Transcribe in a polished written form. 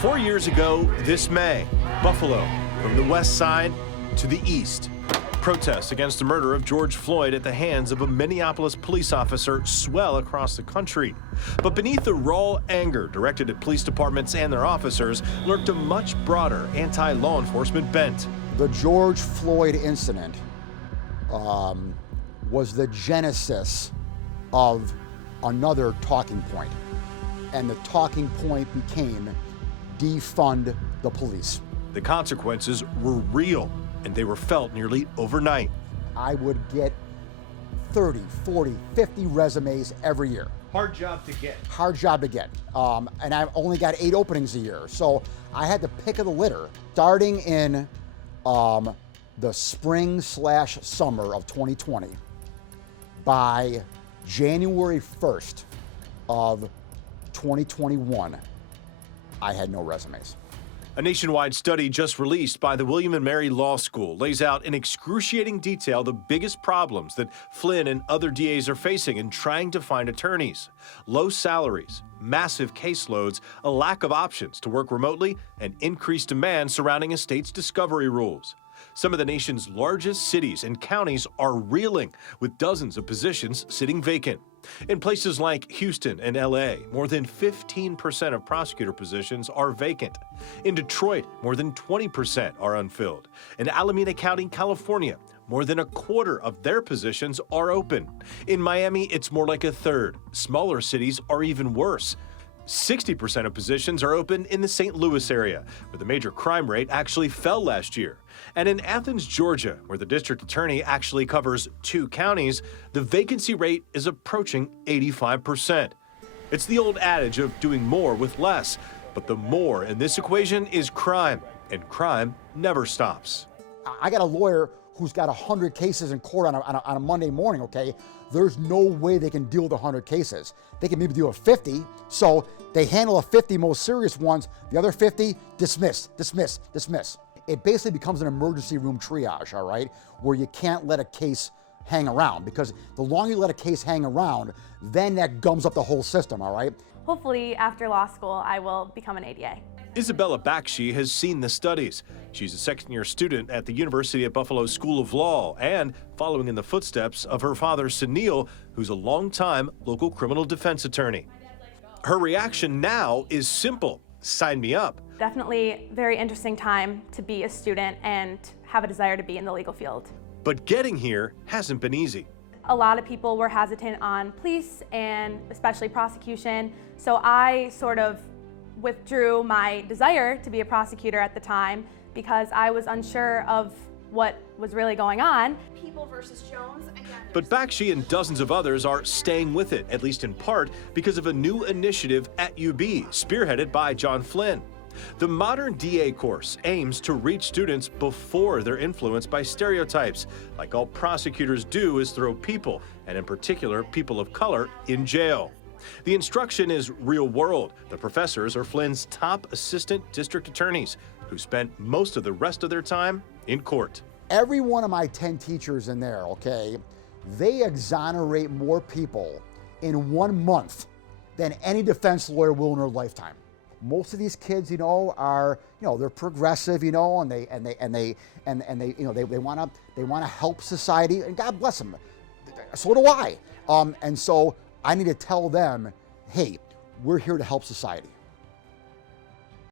4 years ago this May, Buffalo, from the west side to the east. Protests against the murder of George Floyd at the hands of a Minneapolis police officer swell across the country. But beneath the raw anger directed at police departments and their officers lurked a much broader anti-law enforcement bent. The George Floyd incident was the genesis of another talking point. And the talking point became defund the police. The consequences were real, and they were felt nearly overnight. I would get 30, 40, 50 resumes every year. Hard job to get. Hard job to get. And I've only got 8 openings a year. So I had the pick of the litter. Starting in the spring/summer of 2020, by January 1st of 2021, I had no resumes. A nationwide study just released by the William & Mary Law School lays out in excruciating detail the biggest problems that Flynn and other DAs are facing in trying to find attorneys. Low salaries, massive caseloads, a lack of options to work remotely, and increased demand surrounding a state's discovery rules. Some of the nation's largest cities and counties are reeling, with dozens of positions sitting vacant. In places like Houston and LA, more than 15% of prosecutor positions are vacant. In Detroit, more than 20% are unfilled. In Alameda County, California, more than a quarter of their positions are open. In Miami, it's more like a third. Smaller cities are even worse. 60% of positions are open in the St. Louis area, where the major crime rate actually fell last year. And in Athens, Georgia, where the district attorney actually covers 2 counties, the vacancy rate is approaching 85%. It's the old adage of doing more with less, but the more in this equation is crime, and crime never stops. I got a lawyer who's got 100 cases in court on a Monday morning, okay? There's no way they can deal with 100 cases. They can maybe deal with 50, so they handle the 50 most serious ones. The other 50, dismiss, dismiss, dismiss. It basically becomes an emergency room triage, all right? Where you can't let a case hang around, because the longer you let a case hang around, then that gums up the whole system, all right? Hopefully, after law school, I will become an ADA. Isabella Bakshi has seen the studies. She's a second-year student at the University of Buffalo School of Law and following in the footsteps of her father, Sunil, who's a longtime local criminal defense attorney. Her reaction now is simple: sign me up. Definitely very interesting time to be a student and have a desire to be in the legal field. But getting here hasn't been easy. A lot of people were hesitant on police and especially prosecution, so I sort of withdrew my desire to be a prosecutor at the time because I was unsure of what was really going on. People versus Jones. But Bakshi and dozens of others are staying with it, at least in part, because of a new initiative at UB, spearheaded by John Flynn. The Modern DA course aims to reach students before they're influenced by stereotypes, like all prosecutors do is throw people, and in particular people of color, in jail. The instruction is real world. The professors are Flynn's top assistant district attorneys, who spent most of the rest of their time in court. Every one of my 10 teachers in there, okay, they exonerate more people in 1 month than any defense lawyer will in their lifetime. Most of these kids, are, they're progressive, and they want to help society, and God bless them. So do I. And so I need to tell them, hey, we're here to help society.